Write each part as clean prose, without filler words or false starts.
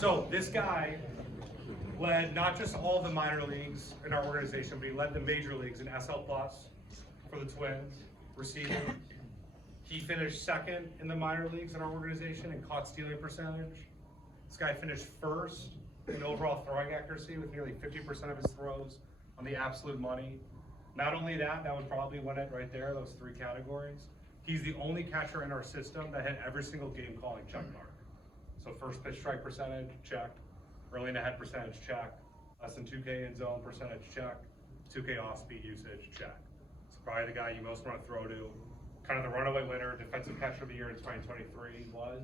So this guy led not just all the minor leagues in our organization, but he led the major leagues in SL Plus for the Twins, receiving. He finished second in the minor leagues in our organization in caught stealing percentage. This guy finished first in overall throwing accuracy with nearly 50% of his throws on the absolute money. Not only that, that would probably win it right there, those three categories. He's the only catcher in our system that had every single game calling check mark. So first pitch strike percentage, check. Early in the head percentage, check. Less than 2K in zone percentage, check. 2K off speed usage, check. It's probably the guy you most want to throw to. Kind of the runaway winner, defensive catcher of the year in 2023 was.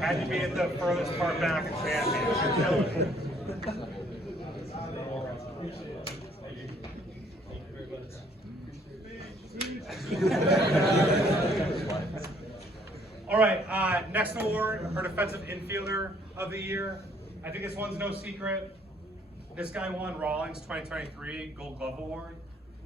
Had to be at the furthest part back in championship. All right, next award, our defensive infielder of the year. I think this one's no secret. This guy won Rawlings 2023 Gold Glove Award.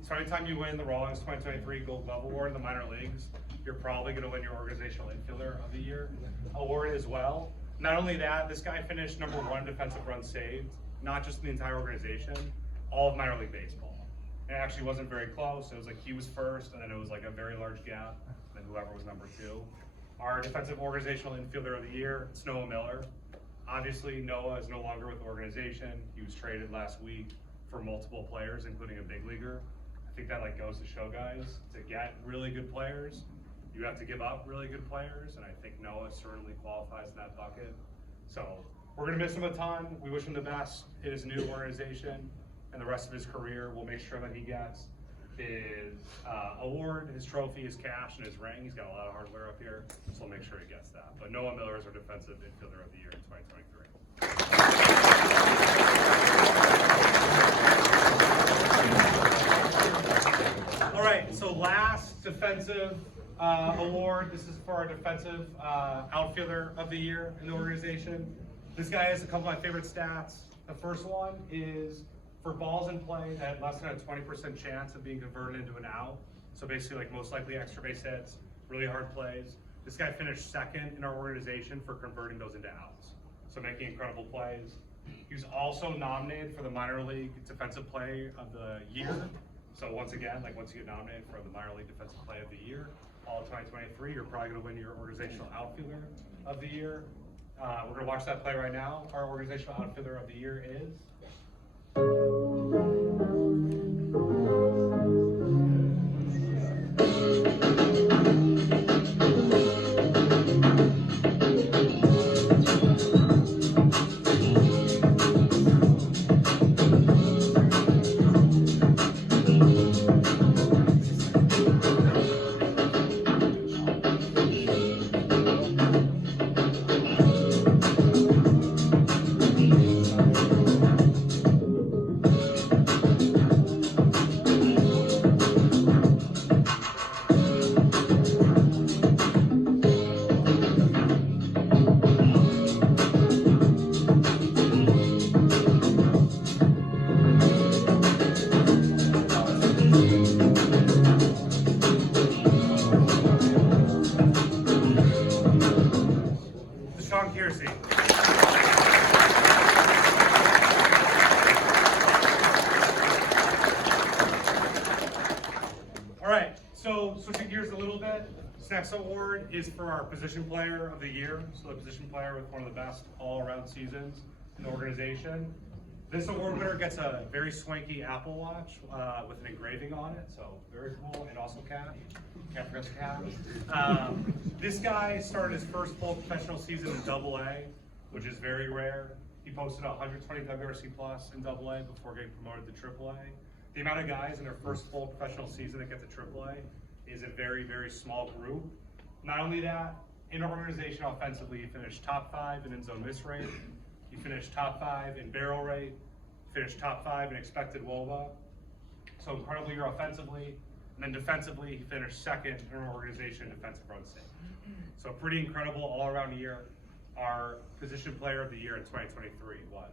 So anytime you win the Rawlings 2023 Gold Glove Award in the minor leagues, you're probably going to win your organizational infielder of the year award as well. Not only that, this guy finished #1 defensive runs saved, not just in the entire organization, all of minor league baseball. It actually wasn't very close. It was like he was first, and then it was like a very large gap, and then whoever was #2. Our defensive organizational infielder of the year, it's Noah Miller. Obviously, Noah is no longer with the organization. He was traded last week for multiple players, including a big leaguer. I think that goes to show, guys, to get really good players, you have to give up really good players, and I think Noah certainly qualifies in that bucket. So we're gonna miss him a ton. We wish him the best in his new organization and the rest of his career. We'll make sure that he gets his award, his trophy, his cash, and his ring. He's got a lot of hardware up here, so we'll make sure he gets that. But Noah Miller is our defensive infielder of the year in 2023. All right, so last defensive award. This is for our defensive outfielder of the year in the organization. This guy has a couple of my favorite stats. The first one is for balls in play that had less than a 20% chance of being converted into an out. So basically, most likely extra base hits, really hard plays. This guy finished second in our organization for converting those into outs. So making incredible plays. He was also nominated for the minor league defensive play of the year. So once again, once you get nominated for the minor league defensive play of the year, all of 2023, you're probably going to win your organizational outfielder of the year. We're going to watch that play right now. Our organizational outfielder of the year is. All right, so switching gears a little bit, this next award is for our position player of the year. So the position player with one of the best all-around seasons in the organization. This award winner gets a very swanky Apple Watch with an engraving on it, so very cool, and also cash. Can't forget the cash. This guy started his first full professional season in AA, which is very rare. He posted 120 WRC plus in AA before getting promoted to AAA. The amount of guys in their first full professional season that get to AAA is a very, very small group. Not only that, in our organization offensively, he finished top 5 in zone miss rate. He finished top 5 in barrel rate, finished top 5 in expected WOBA. So incredible year offensively. And then defensively, he finished second in our organization defensive run save. So pretty incredible all around year. Our position player of the year in 2023 was.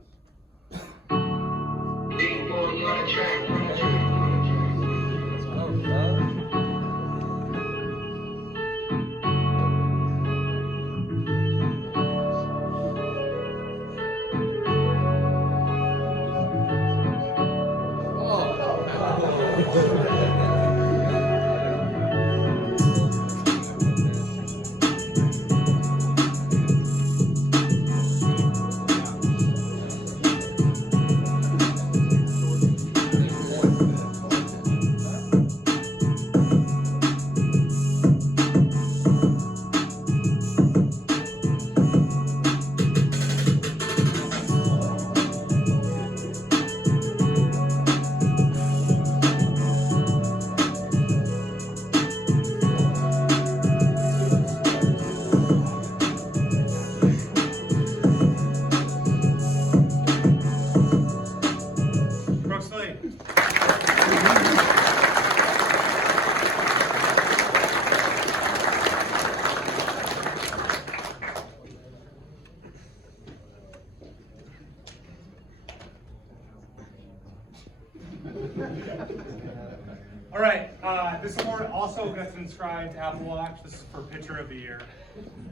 All right, this award also gets inscribed to Apple Watch. This is for Pitcher of the Year.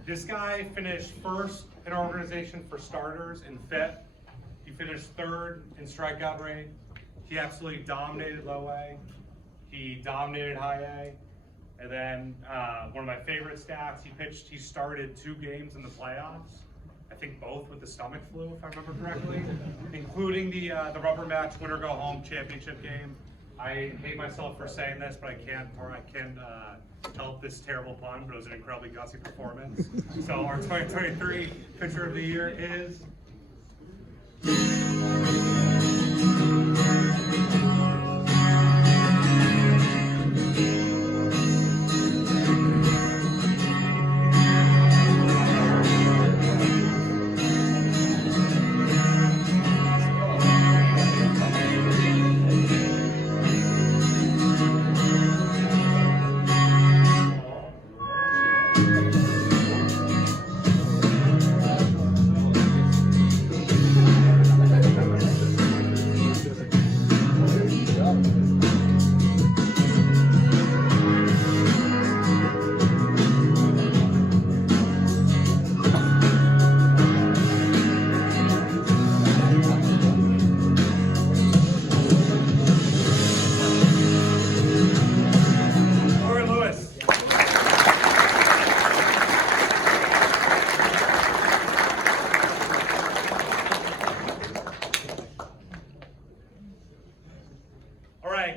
This guy finished first in our organization for starters in FIP. He finished third in strikeout rate. He absolutely dominated low A. He dominated high A. And then one of my favorite stats, he started 2 games in the playoffs. I think both with the stomach flu, if I remember correctly, including the rubber match winner go home championship game. I hate myself for saying this, but I can't help this terrible pun, but it was an incredibly gutsy performance. So our 2023 Pitcher of the Year is...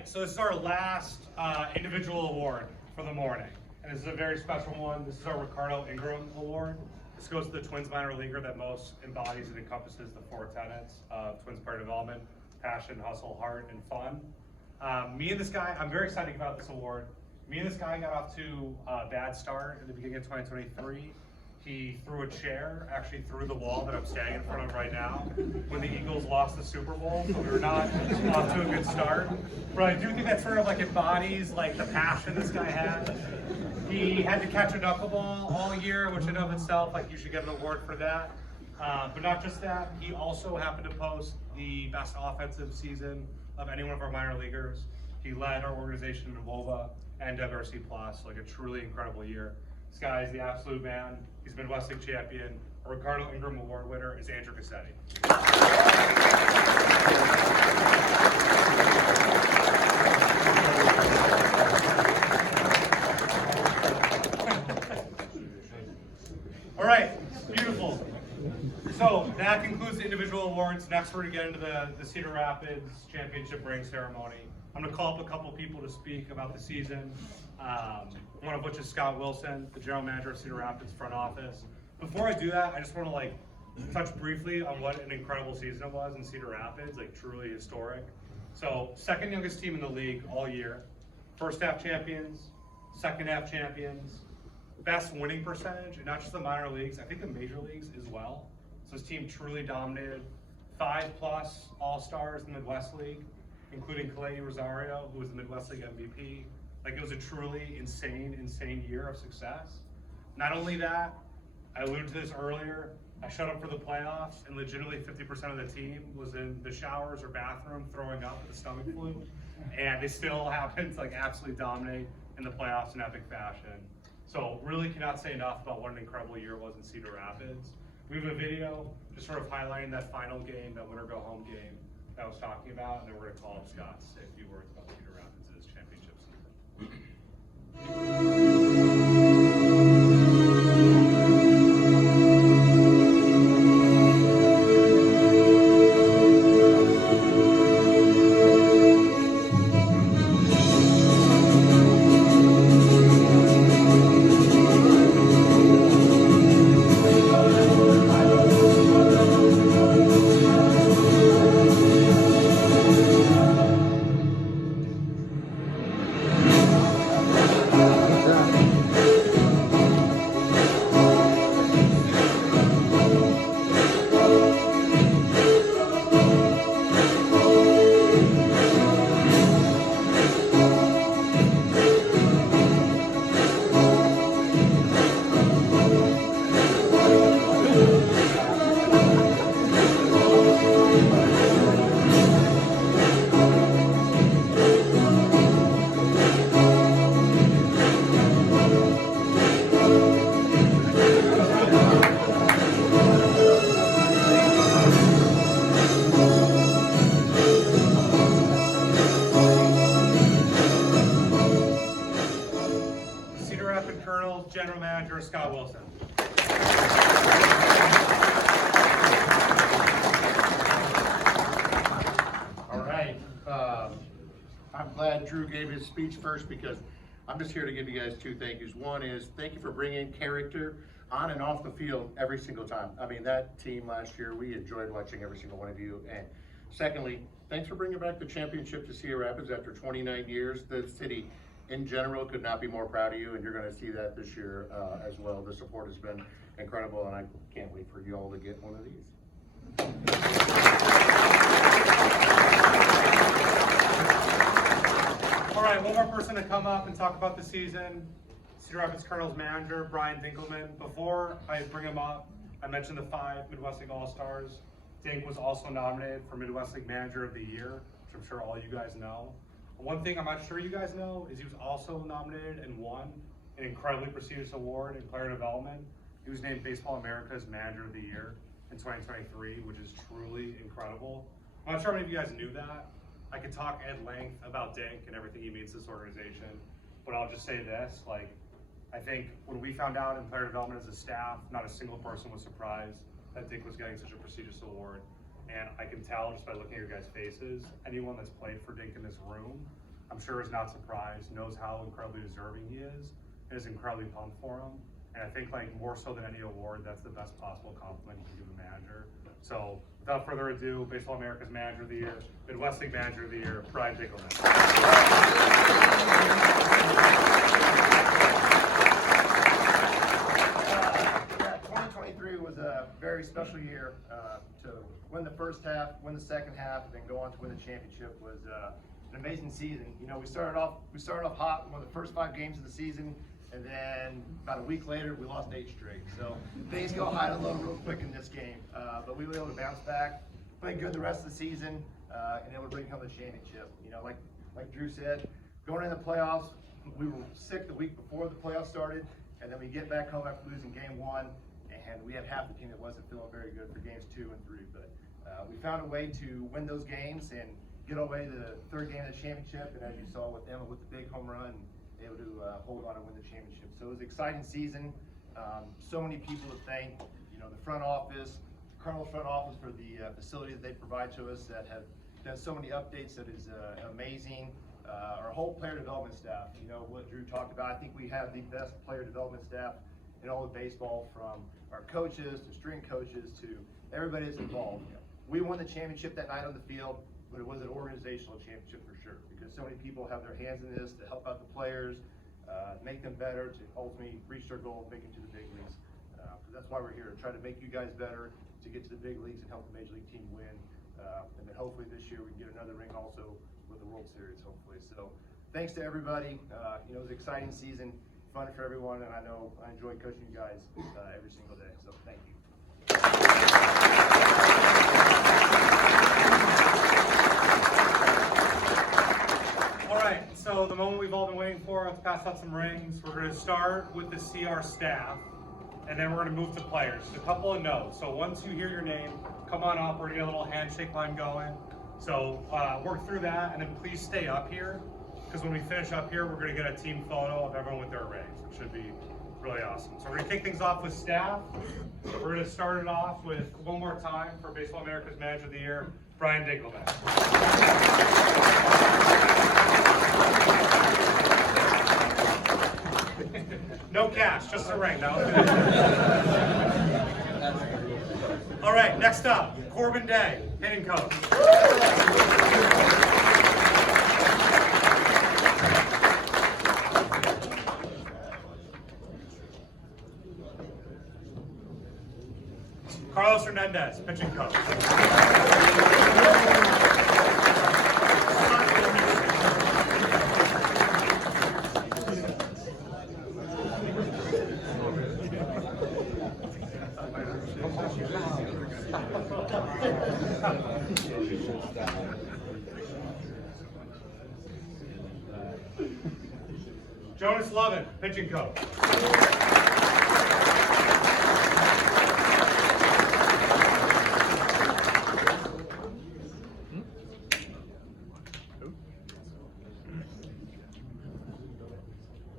So this is our last individual award for the morning, and this is a very special one. This is our Ricardo Ingram Award. This goes to the Twins minor leaguer that most embodies and encompasses the 4 tenets of Twins player development: passion, hustle, heart, and fun. Me and this guy, I'm very excited about this award. Me and this guy got off to a bad start at the beginning of 2023. He threw a chair actually through the wall that I'm standing in front of right now when the Eagles lost the Super Bowl, so we were not off to a good start. But I do think that sort of like embodies like the passion this guy had. He had to catch a knuckleball all year, which in of itself, like you should get an award for that. But not just that, he also happened to post the best offensive season of any one of our minor leaguers. He led our organization in WOBA and WRC plus, like a truly incredible year. This guy is the absolute man. He's been West League champion. Our Ricardo Ingram Award winner is Andrew Cassetti. All right, beautiful. So that concludes concludes the individual awards. Next, we're going to get into the Cedar Rapids championship ring ceremony. I'm going to call up a couple people to speak about the season, one of which is Scott Wilson, the general manager of Cedar Rapids front office. Before I do that, I just want to touch briefly on what an incredible season it was in Cedar Rapids, truly historic. So, second youngest team in the league all year, first half champions, second half champions, best winning percentage, and not just the minor leagues, I think the major leagues as well. So this team truly dominated. 5+ All-Stars in the Midwest League, including Kalei Rosario, who was the Midwest League MVP. It was a truly insane year of success. Not only that, I alluded to this earlier, I showed up for the playoffs, and legitimately 50% of the team was in the showers or bathroom throwing up with the stomach flu, and they still happened to absolutely dominate in the playoffs in epic fashion. So really cannot say enough about what an incredible year it was in Cedar Rapids. We have a video just sort of highlighting that final game, that winner go home game that I was talking about, and then we're going to call up Scott to say a few words about Cedar Rapids' championship season. Kernels General Manager Scott Wilson. All right. I'm glad Drew gave his speech first because I'm just here to give you guys two thank yous. One is thank you for bringing character on and off the field every single time. I mean, that team last year, we enjoyed watching every single one of you. And secondly, thanks for bringing back the championship to Cedar Rapids after 29 years. The city in general could not be more proud of you, and you're going to see that this year as well. The support has been incredible, and I can't wait for you all to get one of these. All right, one more person to come up and talk about the season. Cedar Rapids Kernels manager, Brian Dinkelman. Before I bring him up, I mentioned the 5 Midwest League All-Stars. Dink was also nominated for Midwest League Manager of the Year, which I'm sure all you guys know. One thing I'm not sure you guys know is he was also nominated and won an incredibly prestigious award in player development. He was named Baseball America's Manager of the Year in 2023, which is truly incredible. I'm not sure how many of you guys knew that. I could talk at length about Dink and everything he means to this organization, but I'll just say this, I think when we found out in player development as a staff, not a single person was surprised that Dink was getting such a prestigious award. And I can tell just by looking at your guys' faces, anyone that's played for Dink in this room, I'm sure is not surprised, knows how incredibly deserving he is, and is incredibly pumped for him. And I think more so than any award, that's the best possible compliment you can give a manager. So without further ado, Baseball America's Manager of the Year, Midwest League Manager of the Year, Brian Dinkelman. 2023 was a very special year. To win the first half, win the second half, and then go on to win the championship was an amazing season. You know, we started off hot, won the first 5 games of the season, and then about a week later, we lost 8 straight. So things go high and low real quick in this game. But we were able to bounce back, play good the rest of the season, and able to bring home the championship. You know, like Drew said, going into the playoffs, we were sick the week before the playoffs started, and then we get back home after losing game 1. And we had half the team that wasn't feeling very good for games 2 and 3, but we found a way to win those games and get our way to the 3rd game of the championship. And as you saw with Emma with the big home run, able to hold on and win the championship. So it was an exciting season. So many people to thank. You know, the front office, Kernels front office for the facility that they provide to us that have done so many updates that is amazing. Our whole player development staff, you know, what Drew talked about, I think we have the best player development staff in all of baseball, from our coaches to string coaches to everybody that's involved. We won the championship that night on the field, but it was an organizational championship for sure, because so many people have their hands in this to help out the players, make them better, to ultimately reach their goal of making it to the big leagues. That's why we're here, to try to make you guys better, to get to the big leagues and help the major league team win. And then hopefully this year we can get another ring also with the World Series, hopefully. So thanks to everybody. You know, it was an exciting season, fun for everyone, and I know I enjoy coaching you guys every single day. So thank you. All right, so the moment we've all been waiting for, let's pass out some rings. We're going to start with the CR staff, and then we're going to move to players. Just a couple of notes. So once you hear your name, come on up. We're going to get a little handshake line going. So work through that, and then please stay up here, because when we finish up here, we're going to get a team photo of everyone with their rings, which should be really awesome. So we're going to kick things off with staff. We're going to start it off with, one more time, for Baseball America's Manager of the Year, Brian Dinkelman. No cash, just a ring. No. All right, next up, Corbin Day, hitting coach. Carlos Hernandez, pitching coach. Jonas Lovin, pitching coach.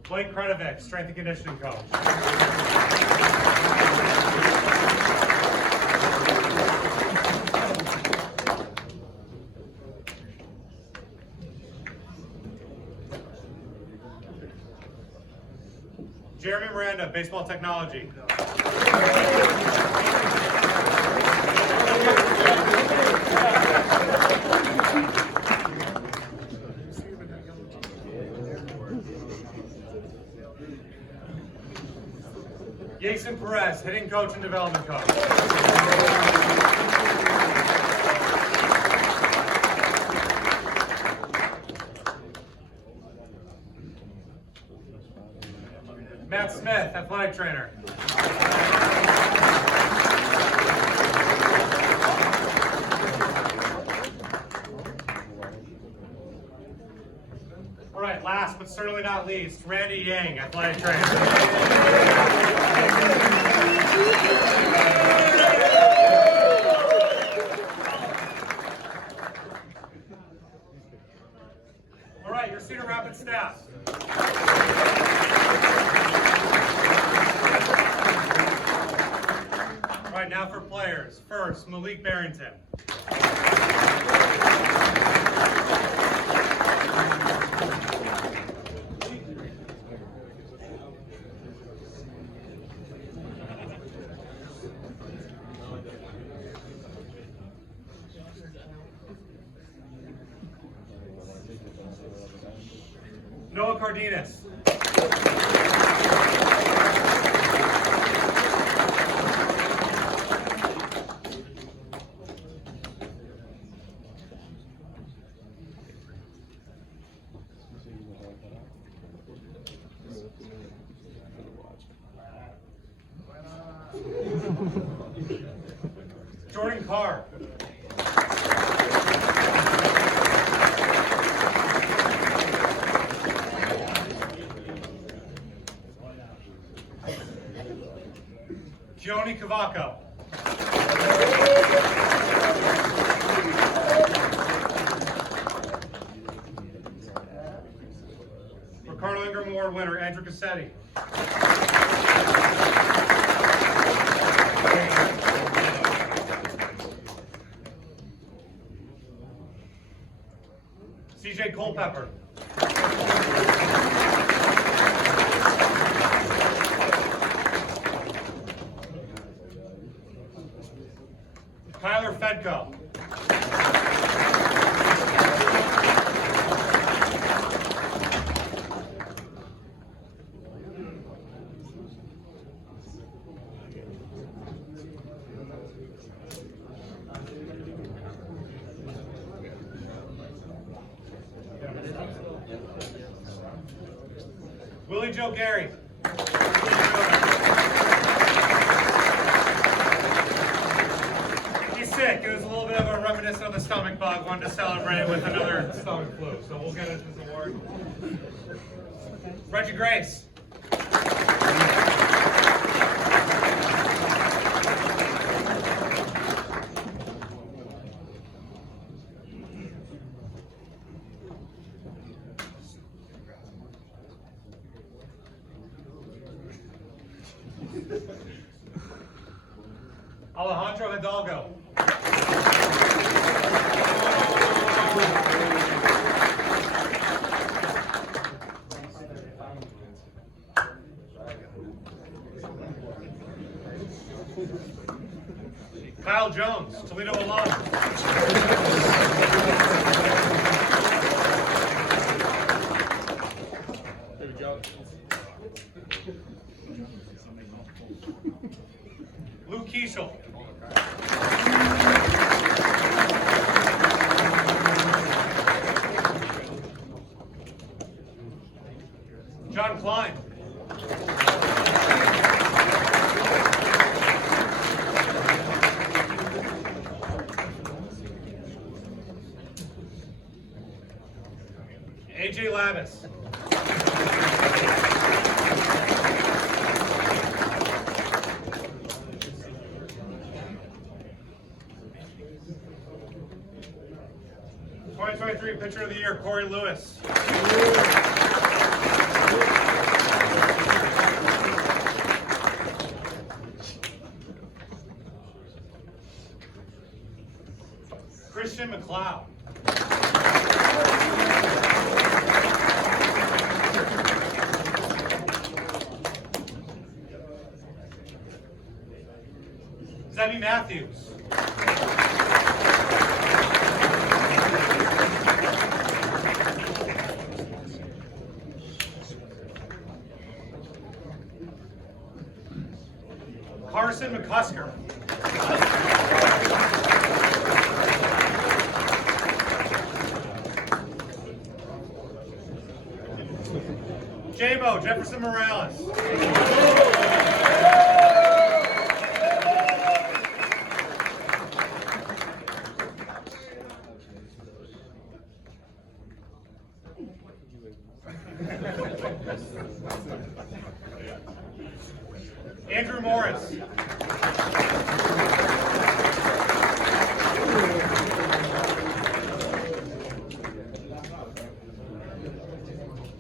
Blake Krenovic, strength and conditioning coach. Jeremy Miranda, baseball technology. Jason Perez, hitting coach and development coach. Matt Smith, athletic trainer. All right, last but certainly not least, Randy Yang, athletic trainer. All right, your Cedar Rapids staff. All right, now for players. First, Malik Barrington. Noah Cardenas. Jordan Carr. Joni Cavaco. Ricardo Ingram Award winner, Andrew Cassetti. TJ Culpepper. Tyler Fedko. Willie Joe Gary. He's sick. It was a little bit of a reminiscent of the stomach bug. Wanted to celebrate with another stomach flu. So we'll get into this award. Reggie Grace. Alejandro Hidalgo. Kyle Jones, Toledo alum. Luke Kiesel. John Klein. AJ Lavis. Pitcher of the Year, Corey Lewis. Christian McLeod. Zebby Matthews. Carson McCusker. J-Mo, Jefferson Morales. Andrew Morris.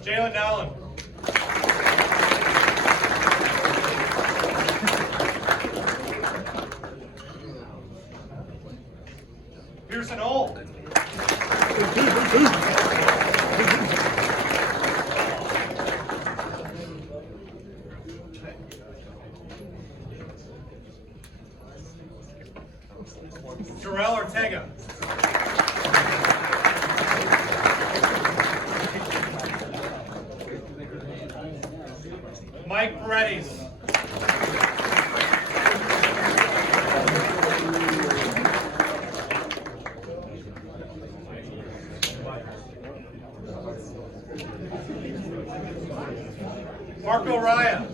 Jalen Allen. Pearson Old. Jarrell Ortega. Mike Paredes. Marco Raya.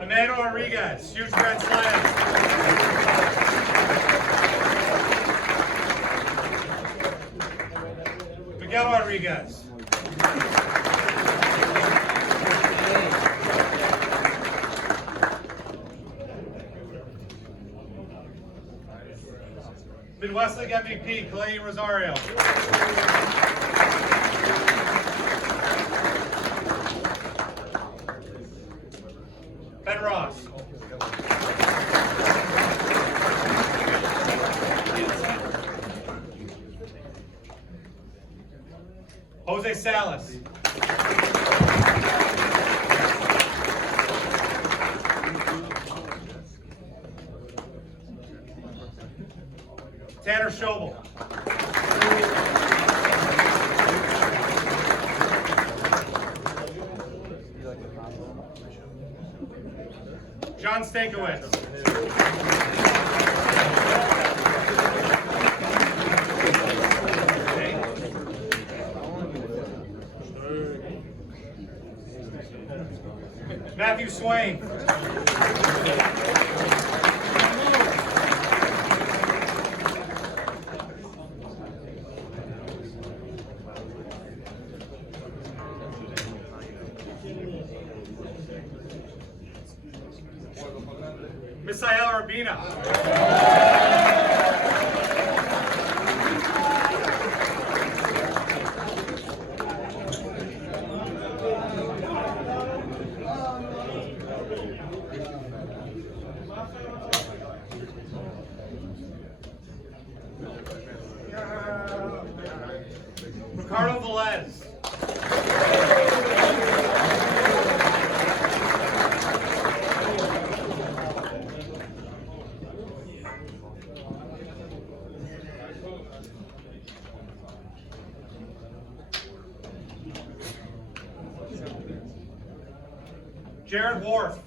Amanda Rodriguez, huge grand slam. Miguel Rodriguez. Midwest League MVP, Clay Rosario. Ben Ross. Jose Salas. Tanner Schobel. John Stankiewicz. Matthew Swain. Misael Urbina. Ricardo Velez. Jared Wharf.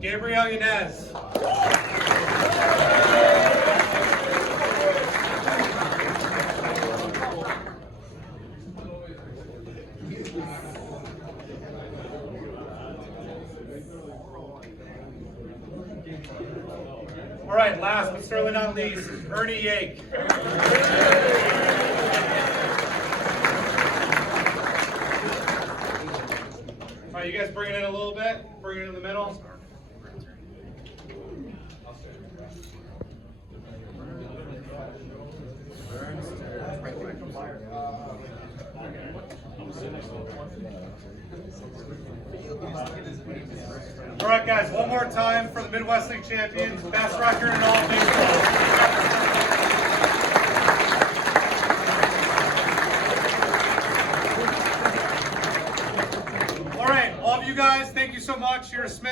Gabriel Yanez. All right, last but certainly not least, Ernie Yake. All right, you guys bring it in a little bit. Bring it in the middle. All right, guys, one more time for the Midwest League champions, best record in all of baseball. All right, all of you guys, thank you so much. You're a Smith.